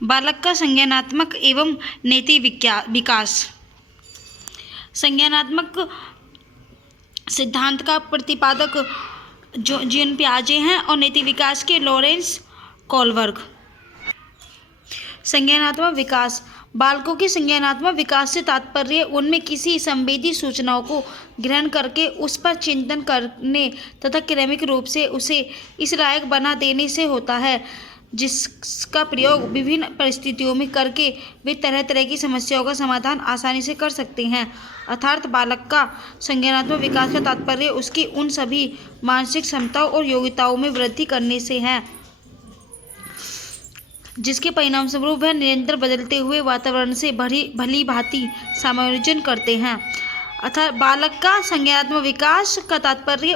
बालक का संज्ञानात्मक एवं नैतिक विकास। संज्ञानात्मक सिद्धांत का प्रतिपादक जीन पियाजे हैं और नैतिक विकास के लॉरेंस कोलबर्ग। संज्ञानात्मक विकास। बालकों के संज्ञानात्मक विकास से तात्पर्य उनमें किसी संवेदी सूचनाओं को ग्रहण करके उस पर चिंतन करने तथा क्रमिक रूप से उसे इस लायक बना देने से होता है जिसका प्रयोग विभिन्न परिस्थितियों में करके वे तरह तरह की समस्याओं का समाधान आसानी से कर सकते हैं। अर्थात बालक का संज्ञानात्मक विकास का तात्पर्य उसकी उन सभी मानसिक क्षमताओं और योग्यताओं में वृद्धि करने से है जिसके परिणाम स्वरूप वह निरंतर बदलते हुए वातावरण से भली भांति समायोजन करते हैं। अर्थात बालक का संज्ञानात्मक विकास का तात्पर्य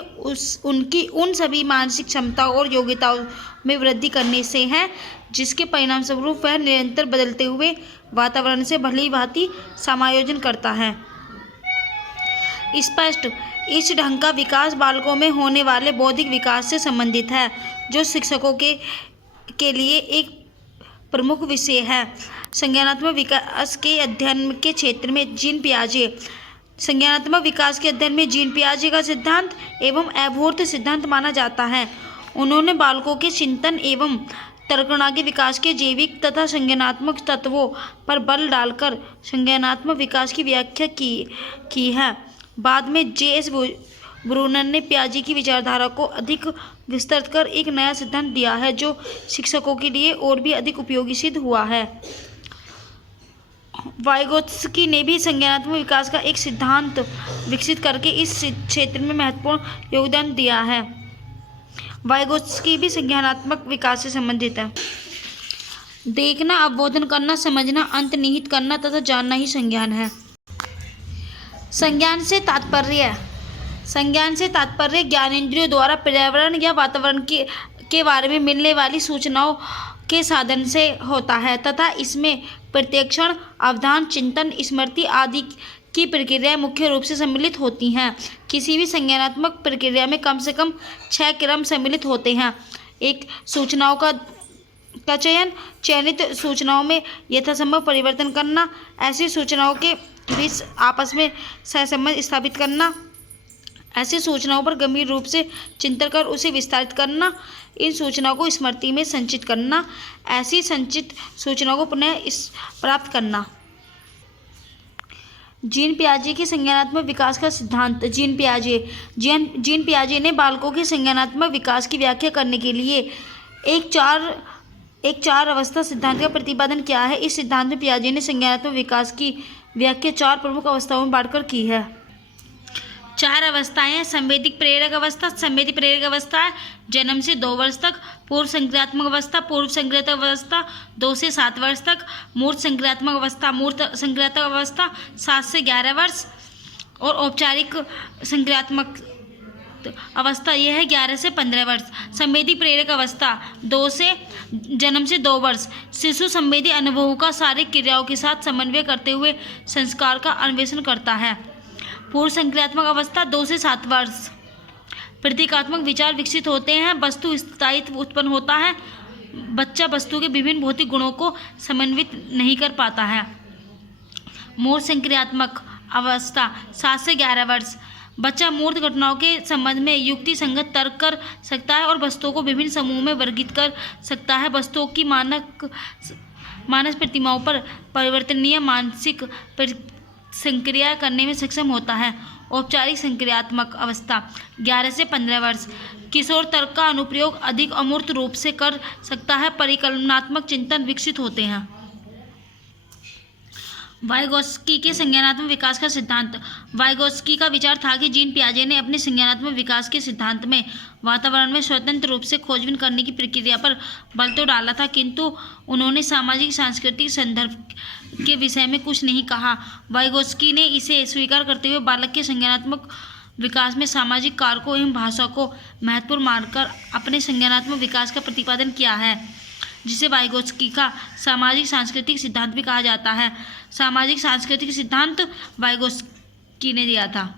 उनकी उन सभी मानसिक क्षमताओं और योग्यताओं में वृद्धि करने से है जिसके परिणाम स्वरूप वह निरंतर बदलते हुए वातावरण से भली भांति समायोजन करता है। स्पष्ट। इस ढंग का विकास बालकों में होने वाले बौद्धिक विकास से संबंधित है जो शिक्षकों के लिए एक प्रमुख विषय है। संज्ञानात्मक विकास के अध्ययन के क्षेत्र में जीन पियाजे। संज्ञानात्मक विकास के अध्ययन में जीन पियाजे का सिद्धांत एवं अभूर्त सिद्धांत माना जाता है। उन्होंने बालकों के चिंतन एवं तर्कणा के विकास के जैविक तथा संज्ञानात्मक तत्वों पर बल डालकर संज्ञानात्मक विकास की व्याख्या की है। बाद में J.S. ब्रूनर ने पियाजे की विचारधारा को अधिक विस्तृत कर एक नया सिद्धांत दिया है जो शिक्षकों के लिए और भी अधिक उपयोगी सिद्ध हुआ है। वाइगोत्स्की ने भी संज्ञानात्मक विकास का एक सिद्धांत विकसित करके इस क्षेत्र में महत्वपूर्ण योगदान दिया है। वाइगोत्स्की भी संज्ञानात्मक विकास से संबंधित है। देखना, अवबोधन करना, समझना, अंतर्निहित करना तथा जानना ही संज्ञान है। संज्ञान से तात्पर्य। संज्ञान से तात्पर्य ज्ञानेंद्रियों द्वारा पर्यावरण या वातावरण के बारे में मिलने वाली सूचनाओं के साधन से होता है तथा इसमें प्रत्यक्षण, अवधान, चिंतन, स्मृति आदि की प्रक्रियाएं मुख्य रूप से सम्मिलित होती हैं। किसी भी संज्ञानात्मक प्रक्रिया में कम से कम 6 क्रम सम्मिलित होते हैं। एक, सूचनाओं का चयन, चयनित सूचनाओं में यथासंभव परिवर्तन करना, ऐसी सूचनाओं के बीच आपस में सहसंबंध स्थापित करना, ऐसी सूचनाओं पर गंभीर रूप से चिंतन कर उसे विस्तारित करना, इन सूचनाओं को स्मृति में संचित करना, ऐसी संचित सूचनाओं को पुनः प्राप्त करना। जीन पियाजे के संज्ञानात्मक विकास का सिद्धांत। जीन पियाजे ने बालकों के संज्ञानात्मक विकास की व्याख्या करने के लिए एक चार अवस्था सिद्धांत का प्रतिपादन किया है। इस सिद्धांत में पियाजे ने संज्ञानात्मक विकास की व्याख्या 4 प्रमुख अवस्थाओं में बांटकर की है। 4 अवस्थाएं: संवेदिक प्रेरक अवस्था। संवेदी प्रेरक अवस्था जन्म से 2 वर्ष तक, पूर्व संक्रियात्मक अवस्था, पूर्व संक्रियात्मक अवस्था 2 से 7 वर्ष तक, मूर्त संक्रियात्मक अवस्था, मूर्त संक्रियात्मक अवस्था 7 से 11 वर्ष और औपचारिक संक्रियात्मक अवस्था यह है 11 से 15 वर्ष। संवेदी प्रेरक अवस्था जन्म से 2 वर्ष। शिशु संवेदी अनुभवों का शारीरिक क्रियाओं के साथ समन्वय करते हुए संस्कार का अन्वेषण करता है। पूर्व संक्रियात्मक अवस्था 2 से 7 वर्ष। प्रतीकात्मक विचार विकसित होते हैं, वस्तु स्थायित्व उत्पन्न होता है, बच्चा वस्तु के विभिन्न भौतिक गुणों को समन्वित नहीं कर पाता है। मूर्त संक्रियात्मक अवस्था 7 से 11 वर्ष। बच्चा मूर्त घटनाओं के संबंध में युक्ति संगत तर्क कर सकता है और वस्तुओं को विभिन्न समूहों में वर्गीकृत कर सकता है। वस्तुओं की मानस प्रतिमाओं पर परिवर्तनीय मानसिक संक्रिया करने में सक्षम होता है। औपचारिक संक्रियात्मक अवस्था 11 से 15 वर्ष। किशोर तर्क का अनुप्रयोग अधिक अमूर्त रूप से कर सकता है, परिकल्पनात्मक चिंतन विकसित होते हैं। वाइगोत्स्की के संज्ञानात्मक विकास का सिद्धांत। वाइगोत्स्की का विचार था कि जीन पियाजे ने अपने संज्ञानात्मक विकास के सिद्धांत में वातावरण में स्वतंत्र रूप से खोजबीन करने की प्रक्रिया पर बल तो डाला था, किंतु उन्होंने सामाजिक सांस्कृतिक संदर्भ के विषय में कुछ नहीं कहा। वाइगोत्स्की ने इसे स्वीकार करते हुए बालक के संज्ञानात्मक विकास में सामाजिक कारकों एवं भाषा को महत्वपूर्ण मानकर अपने संज्ञानात्मक विकास का प्रतिपादन किया है, जिसे वाइगोत्स्की का सामाजिक सांस्कृतिक सिद्धांत भी कहा जाता है। सामाजिक सांस्कृतिक सिद्धांत वाइगोत्स्की ने दिया था।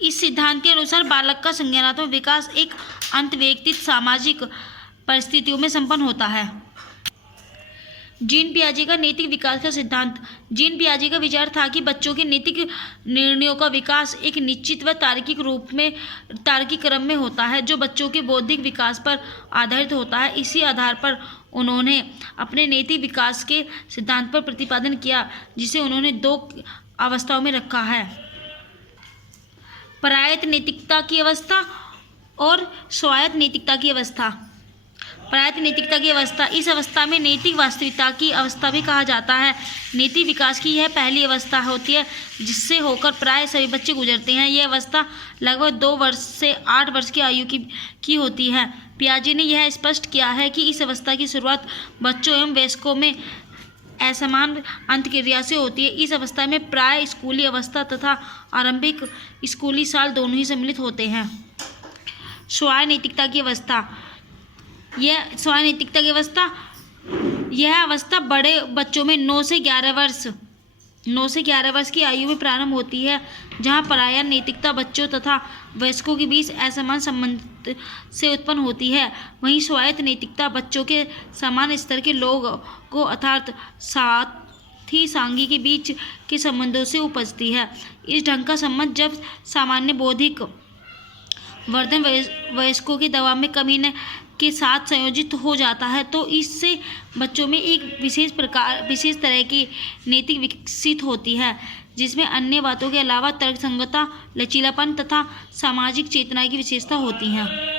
इस सिद्धांत के अनुसार बालक का संज्ञानात्मक विकास एक अंतर्वैयक्तिक सामाजिक परिस्थितियों में संपन्न होता है। जीन पियाजे का नैतिक विकास का सिद्धांत। जीन पियाजे का विचार था कि बच्चों के नैतिक निर्णयों का विकास एक निश्चित व तार्किक क्रम में होता है जो बच्चों के बौद्धिक विकास पर आधारित होता है। इसी आधार पर उन्होंने अपने नैतिक विकास के सिद्धांत पर प्रतिपादन किया, जिसे उन्होंने 2 अवस्थाओं में रखा है: परायत्त नैतिकता की अवस्था और स्वायत्त नैतिकता की अवस्था। परायत्त नैतिकता की अवस्था, इस अवस्था में नैतिक वास्तविकता की अवस्था भी कहा जाता है। नैतिक विकास की यह पहली अवस्था होती है जिससे होकर प्राय सभी बच्चे गुजरते हैं। यह अवस्था लगभग 2 वर्ष से 8 वर्ष की आयु की होती है। पियाजे ने यह स्पष्ट किया है कि इस अवस्था की शुरुआत बच्चों एवं वयस्कों में असमान अंतक्रिया से होती है। इस अवस्था में प्राय स्कूली अवस्था तथा आरंभिक स्कूली साल दोनों ही सम्मिलित होते हैं। स्वाय नैतिकता की अवस्था, यह अवस्था बड़े बच्चों में 9 से 11 वर्ष की आयु में प्रारंभ होती है, जहां पराया नैतिकता बच्चों तथा वयस्कों के बीच असमान संबंध से उत्पन्न होती है। वहीं स्वायत्त नैतिकता बच्चों के समान स्तर के लोगों को अर्थात साथी सांगी के बीच के संबंधों से उपजती है। इस ढंग का संबंध जब सामान्य बौद्धिक वर्धन वयस्कों के दबाव में कमी के साथ संयोजित हो जाता है तो इससे बच्चों में एक विशेष तरह की नैतिक विकसित होती है, जिसमें अन्य बातों के अलावा तर्कसंगतता, लचीलापन तथा सामाजिक चेतना की विशेषता होती हैं।